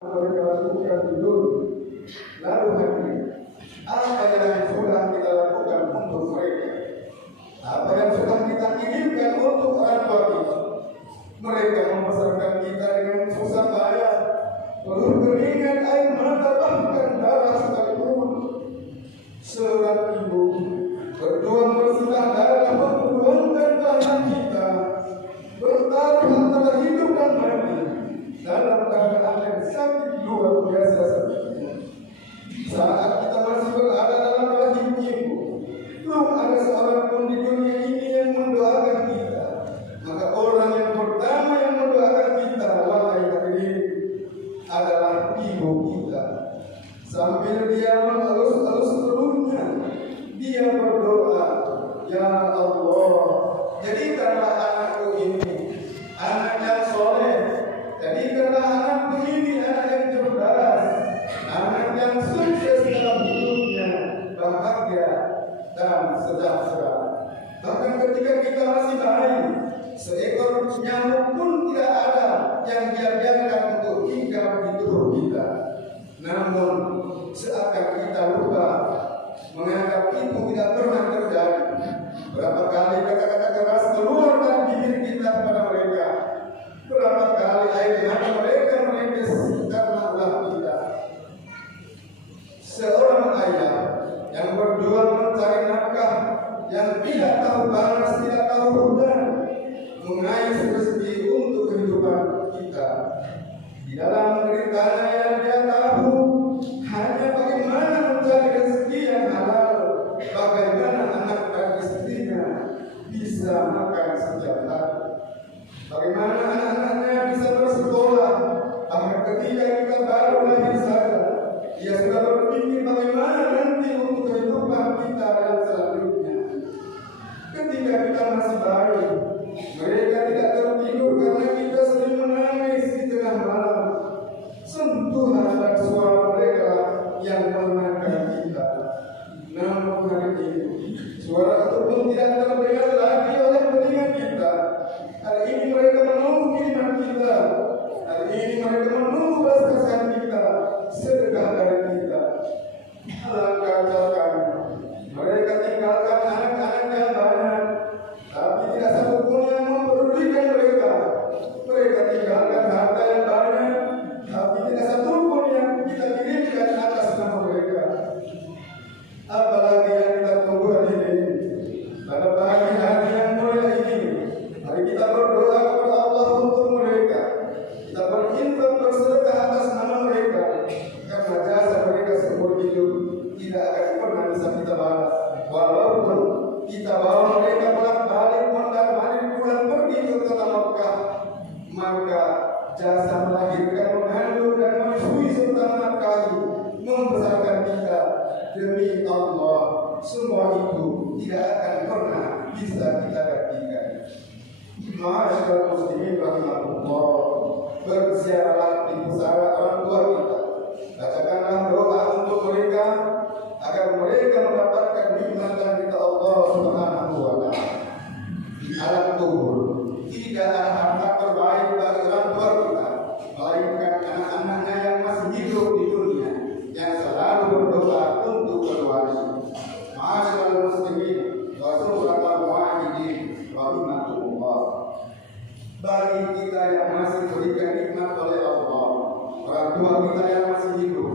mereka lakukan tidur. Lalu hari apa yang sudah kita lakukan untuk mereka? Apa yang sudah kita kirimkan untuk orang tua kita? Mereka membesarkan kita dengan susah payah, penuh keringat, air mata, bahkan darah sekalipun. Seorang ibu berjuang bersilah darah memperjuangkan tanah kita, bertaruh antara hidup dan mati dalam keadaan yang sakit luar biasa sakitnya. Saat kita masih berada dalam rahim ibu, belum ada seorang pun di dunia ini yang mendoakan kita. Maka orang yang pertama yang mendoakan kita, wahai hadirin, adalah ibu kita. Sambil dia mengelus-elus perutnya, dia berdoa, ya Allah, jadikanlah anakku ini anak yang soleh, jadikanlah anakku ini anak yang cerdas, anak yang sukses dalam hidupnya, bahagia dan sejahtera. Bahkan ketika kita masih bayi, seekor nyamuk pun tidak ada yang dibiarkan untuk tinggal di tubuh kita. Namun seakan kita lupa menganggap itu tidak pernah terjadi. Berapa kali kata-kata keras keluar dari bibir kita kepada mereka, berapa kali air mata mereka menetes karena ulah kita. Seorang ayah yang berjuang mencari nafkah, yang tidak tahu panas, tidak tahu hujan, mengais rezeki untuk kehidupan kita. Di dalam neritanya yang dia tahu hanya bagaimana mencari rezeki yang halal, bagaimana anak dan istrinya bisa makan setiap hari, bagaimana anak-anaknya bisa bersekolah. Bahkan ketika kita baru lahir saja, dia sudah berpikir bagaimana nanti untuk kehidupan kita yang selanjutnya. Ketika kita masih bayi, mereka tidak tertidur karena kita sering menangis di tengah malam. Sentuhan dan suara mereka yang menenangkan kita. Namun hari ini suara itu pun tidak terdengar lagi oleh telinga kita. Hari ini mereka menunggu kiriman kita. Hari ini mereka menunggu belas kasihan kita, sedekah dari kita. Alangkah celakanya mereka tinggalkan anak-anak yang banyak, tapi tidak satu pun yang mempedulikan mereka. Mereka tinggalkan harta yang banyak, tapi tidak satu pun yang kita kirimkan atas nama mereka. Apalagi yang kita tunggu hari ini. Pada pagi hari yang mulia ini, mari kita berdoa kepada Allah untuk mereka. Kita berinfak bersedekah atas nama mereka, karena jasa mereka seumur hidup tidak akan pernah bisa kita balas. Walaupun kita bawa mereka bolak-balik mondar-mandir pulang pergi ke kota Makkah, maka jasa melahirkan, mengandung dan menyusui serta menafkahi, membesarkan kita demi Allah, semua itu tidak akan pernah bisa kita gantikan. Ma'asyiral muslimin rahimahullah, berziarah di pusara orang tua kita, bacakanlah doa untuk mereka agar mereka mendapatkan nikmat dari Allah Subhanahu wa Ta'ala. Di alam kubur tidak ada harta terbaik bagi orang tua kita, melainkan anak-anaknya yang masih hidup di dunia, yang selalu berdoa untuk keluarga. Ma'asyiral muslimin wa suratul muwahhidin rahimahullah. Bagi kita yang masih diberikan nikmat oleh Allah, orang tua kita yang masih hidup,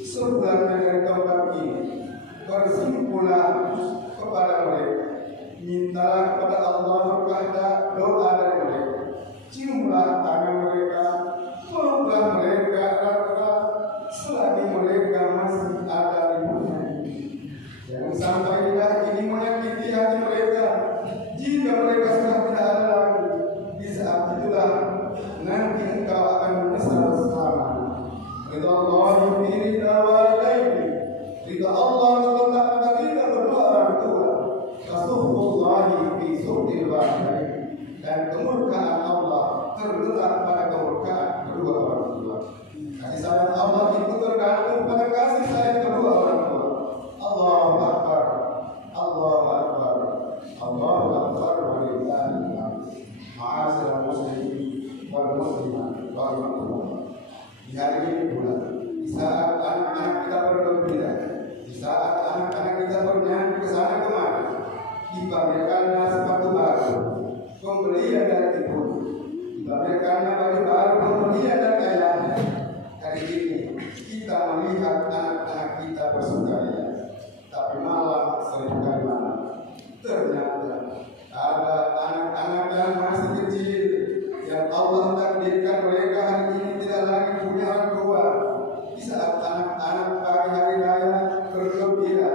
sebelumnya dari tempat ini, bersimpulah kepada mereka, mintalah kepada Allah berkata doa dari mereka, ciumlah tangan mereka, peluklah mereka erat-erat selagi mereka masih ada di dunia ini. Jangan sampai dah ini menyakiti hati mereka. Jika mereka sudah tidak ada lagi, di saat itulah nanti engkau akan menyesal selama. Ridha Allah fi ridha walidayk pula. Di saat anak-anak kita bergembira, di saat anak-anak kita bernyanyi ke sana kemari, dipamerkannya sepatu baru, pembelian dari ibu, dipamerkannya baju baru, pembelian dari ayahnya. Hari ini kita melihat anak-anak kita bersukaria, tapi malam seringkali malam ternyata ada anak-anak yang masih kecil yang Allah takdirkan mereka hari ini tidak lagi punya orang tua. Di saat anak-anak pagi hari raya bergembira,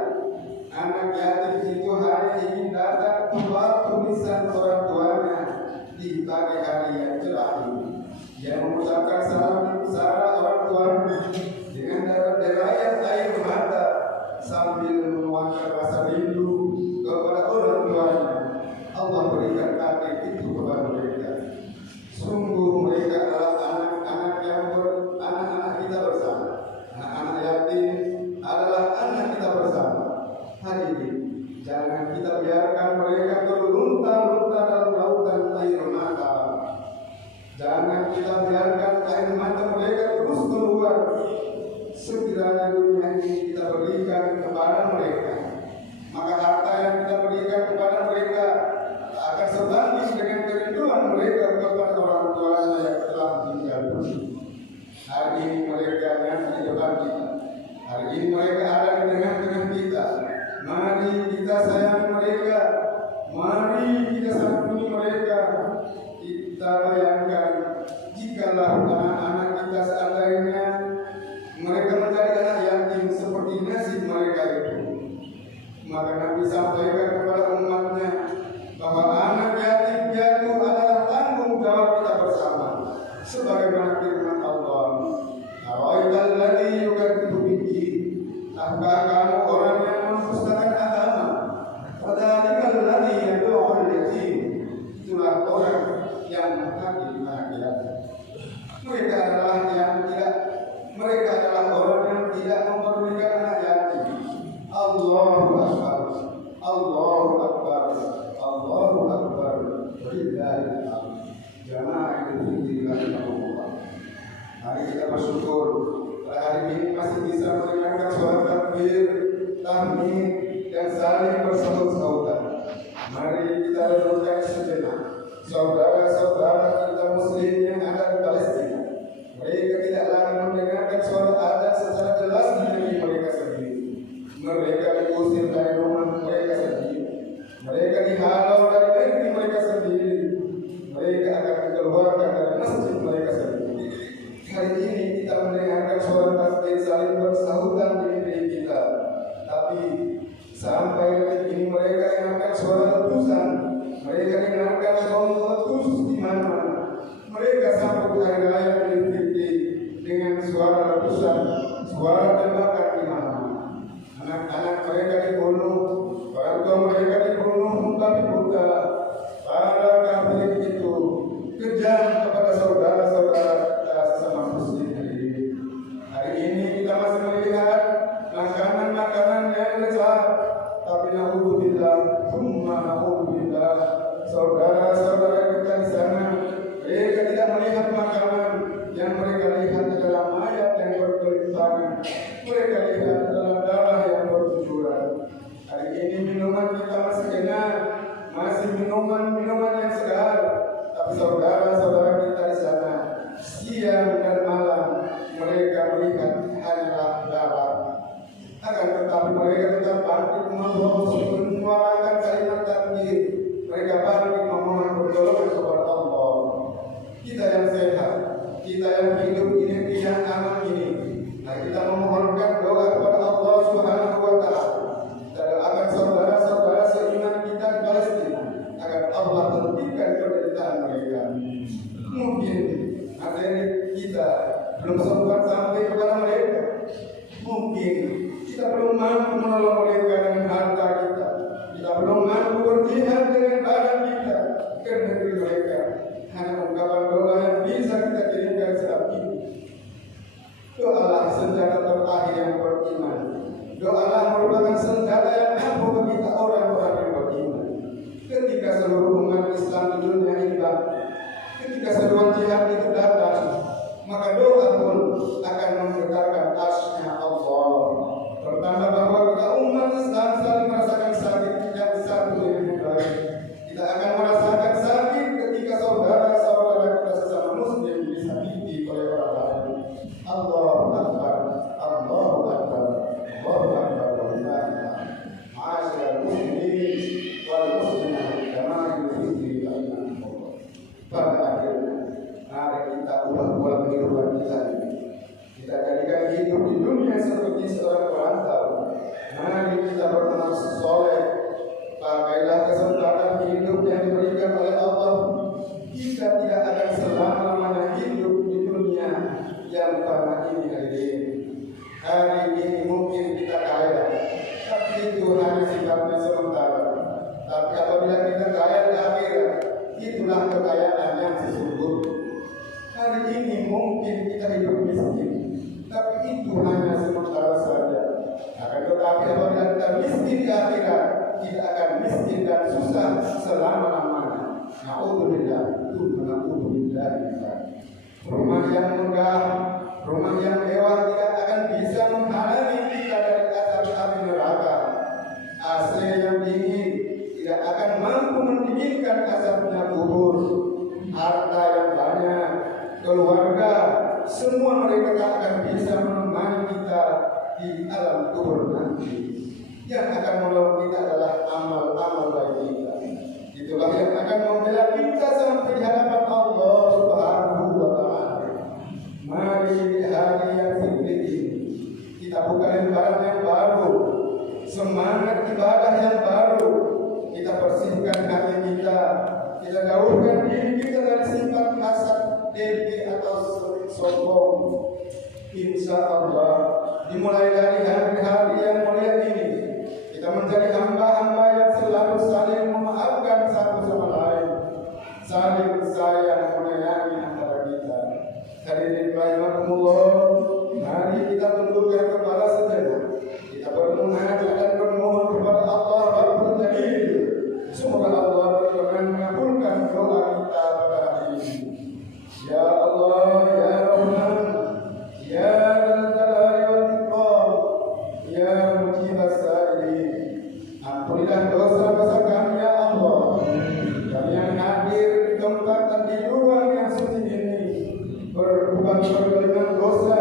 anak yatim itu hanya ingin datang membawa tulisan orang tuanya di pagi hari yang cerah ini. Dia mengucapkan salam orang tuanya dengan derayan air mata sambil menuangkan rasa rindu kepada orang tuanya. Allah berikan takdir itu kepada mereka. Sungguh mereka adalah anak-anak yang anak-anak kita bersama. Anak-anak yatim adalah anak kita bersama. Hari ini jangan kita biarkan mereka terlunta-lunta dalam lautan air mata. Jangan kita biarkan air mata mereka terus keluar. Sekiranya dunia ini kita berikan kepada mereka, maka harta yang kita berikan kepada mereka akan sebanding dengan kerinduan mereka kepada orang tuanya yang telah meninggal dunia. Hari ini mereka yang di depan kita, hari ini mereka ada di tengah-tengah kita. Mari kita sayangi mereka, mari kita santuni mereka. Kita bayangkan jikalau anak-anak kita seandainya mereka menjadi anak yatim seperti nasib mereka itu, maka Nabi sampaikan kepada umatnya bahwa anak yatim piatu adalah tanggung jawab kita bersama. Sebagaimana firman Allah, "Awaital ladzi yukadzibu bihi." Tahukah kamu orang yang mendustakan agama? Fadzalikal ladzi yad'ul yatim. Itulah orang yang menghakim anak yatim. Mereka adalah orang yang tidak memperdulikan anak yatim. Allahu Akbar, Allahu Akbar, Allahu Akbar. Walillahil hamd. Jamaah itu Allah. Mari kita bersyukur hari ini masih bisa mendengarkan suara takbir, tahmid dan saling bersahut-sahutan. Mari kita renungkan sejenak saudara-saudara kita muslim yang ada di Palestina. Mereka tidak lagi mendengarkan suara adzan secara jelas di negeri mereka sendiri. Mereka diusir dari rumah mereka sendiri. Mereka dihalau dari negeri mereka sendiri. Mereka akan dikeluarkan dari masjid mereka sendiri. Hari ini kita mendengarkan suara takbir saling bersahutan di negeri kita. Tapi sampai detik ini mereka dengarkan suara letusan. Mereka dengarkan bom meletus di mana-mana. Mereka sambut hari raya Idul Fitri dengan suara letusan, suara tembakan di mana-mana. Anak-anak mereka dibunuh, orang tua mereka dibunuh babi buta. Para kafir itu kejam kepada saudara-saudara kita sesama muslim hari ini. Hari ini kita masih melihat makanan-makanan yang lezat, tapi naudzubillah, tsumma naudzubillah, saudara-saudara kita di sana mereka tidak melihat makanan, yang mereka lihat adalah mayat yang bergelimpangan. Mereka lihat adalah darah yang bercucuran. Hari ini minuman kita masih enak, masih minuman yang segar, tapi saudara-saudara kita di sana siang dan malam mereka melihat hanyalah darah. Akan tetapi mereka tetap bangkit menyuarakan kalimat takbir. Mereka bangkit memohon pertolongan kepada Allah. Kita yang sehat, kita yang hidup di negeri yang aman ini, nah kita memohonkan doa kepada Allah Subhanahu wa Ta'ala. Kita doakan saudara-saudara seiman kita di Palestina agar Allah hentikan penderitaan mereka. Mungkin materi kita belum sempat sampai kepada mereka. Mungkin kita belum mampu menolong mereka dengan harta kita. Kita belum mampu berjihad dengan badan kita ke negeri mereka. Hanya ungkapan doa yang bisa kita kirimkan saat ini. Doalah senjata terakhir yang beriman. Doalah merupakan senjata yang ampuh bagi kita orang-orang yang beriman. Ketika seluruh umat Islam di dunia ini bangkit, ketika seruan jihad itu datang, maka doa pun akan menggetarkan arsy-Nya Allah. Pertanda bahwa kita umat Islam saling merasakan sakit yang satu yang lain. Kita akan merasakan sakit ketika saudara-saudara kita sesama muslim disakiti oleh orang lain. Allahu Akbar, Allahu Akbar, Allahu Akbar, ma'asyiral muslimin wal muslimat kama yuhibbu Allah. Pada akhirnya, mari kita ulang kehidupan kita ini. Kita jadikan hidup di dunia seperti seorang perantau. Mari kita beramal soleh. Pakailah kesempatan hidup yang diberikan oleh Allah. Kita tidak akan selama-lamanya hidup di dunia yang fana ini hari ini. Hari ini mungkin kita kaya, tapi itu hanya sifatnya sementara. Tapi apabila kita kaya di akhirat, itulah kekayaan yang sesungguhnya. Hari ini mungkin kita hidup miskin, tapi itu hanya sementara saja. Akan tetapi apabila kita miskin di akhirat, kita akan miskin dan susah selama-lamanya. Na'udzubillah, na'udzubillah. Rumah yang megah, rumah yang mewah tidak akan bisa menghalangi kita dari azab api neraka. AC yang dingin tidak akan mampu mendinginkan azabnya kubur. Harta yang banyak, keluarga, semua mereka tak akan bisa menemani kita di alam kubur nanti. Yang akan menolong kita adalah amal-amal baik kita. Itulah yang akan membela kita sampai di hadapan Allah Subhanahu wa Ta'ala. Mari di hari yang fitri ini kita buka lembaran yang baru, semangat ibadah yang baru. Kita bersihkan hati kita, kita gaulkan diri kita dari sifat hasad, dengki atau sombong. Insya Allah dimulai dari hari-hari yang mulia ini, kita menjadi hamba-hamba yang selalu saling memaafkan satu sama lain, saling sayang menyayangi antara kita. Hadirin rahimakumullah, mari kita tundukkan kepala sejenak. Kita bermunajat dan bermohon kepada Allah Rabbul Jalil. Semoga Allah berkenan mengabulkan doa kita pada hari ini. Ya Allah, ya Rahman, ya Dzal-Jalali wal Ikram, ya Mujibas Sa'ilin. Ampunilah dosa-dosa kami ya Allah. Kami yang hadir di tempat dan di ruang yang suci ini berbuat dengan dosa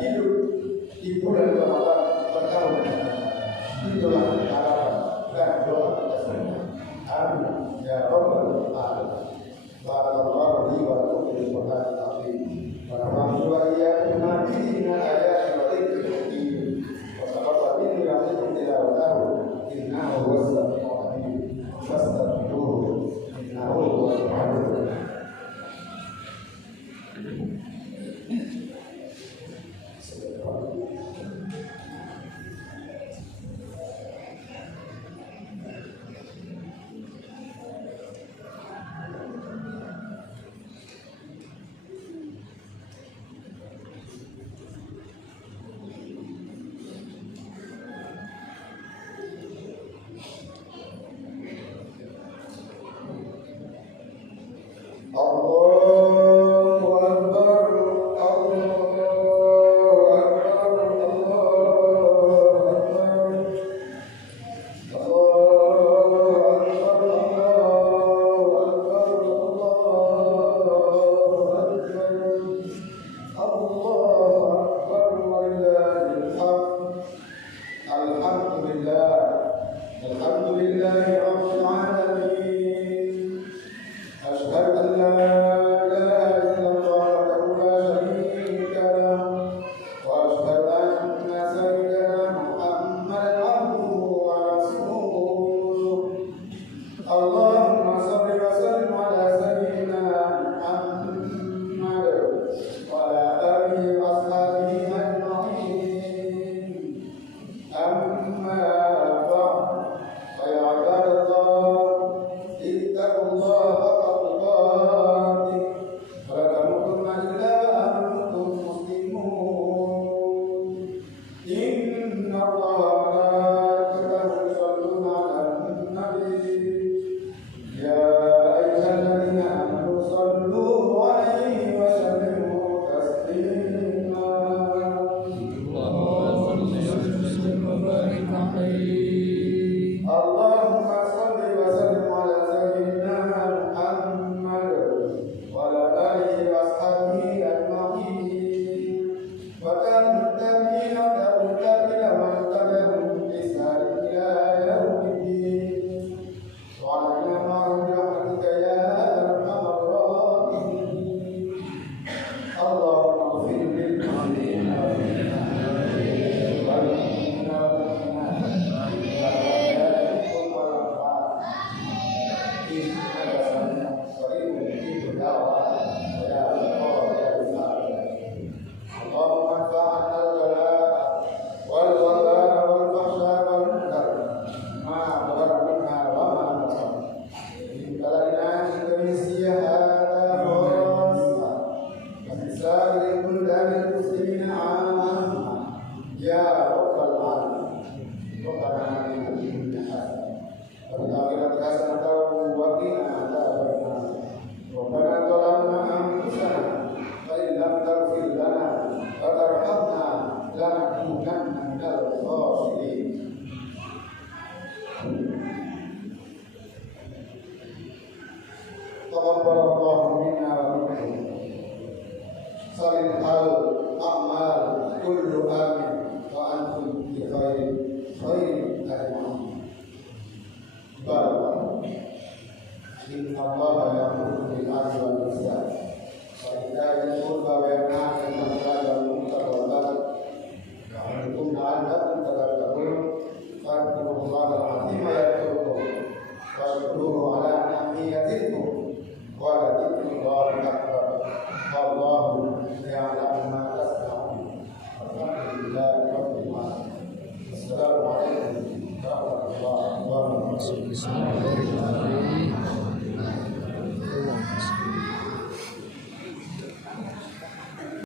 hidup di bulan Ramadan bertahun. Itulah harapan dan doa kita semua. Amin ya rabbal alamin. Barakallahu li wa lakum fil Qur'anil azim. Wa nafa'ani wa iyyakum bima fihi min al-ayati wa dhikril hakim. Wa taqabbal minni wa minkum tilawatahu innahu huwas samiul alim. Fastaghfiruhu innahu huwal ghafurur rahim. Assalamualaikum warahmatullahi wabarakatuh.